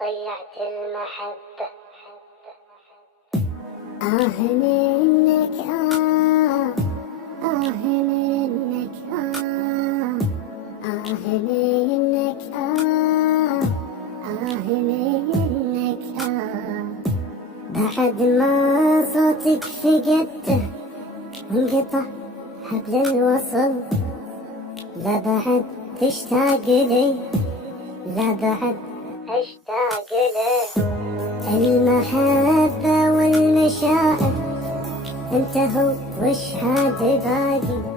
ضيعت المحبة. منك منك منك منك بعد ما صوتك فقدته وانقطع حبل الوصل، لا بعد تشتاق لي، لا بعد اشتاق لي. المحبة والمشاعر انتهوا وش عاد باقي؟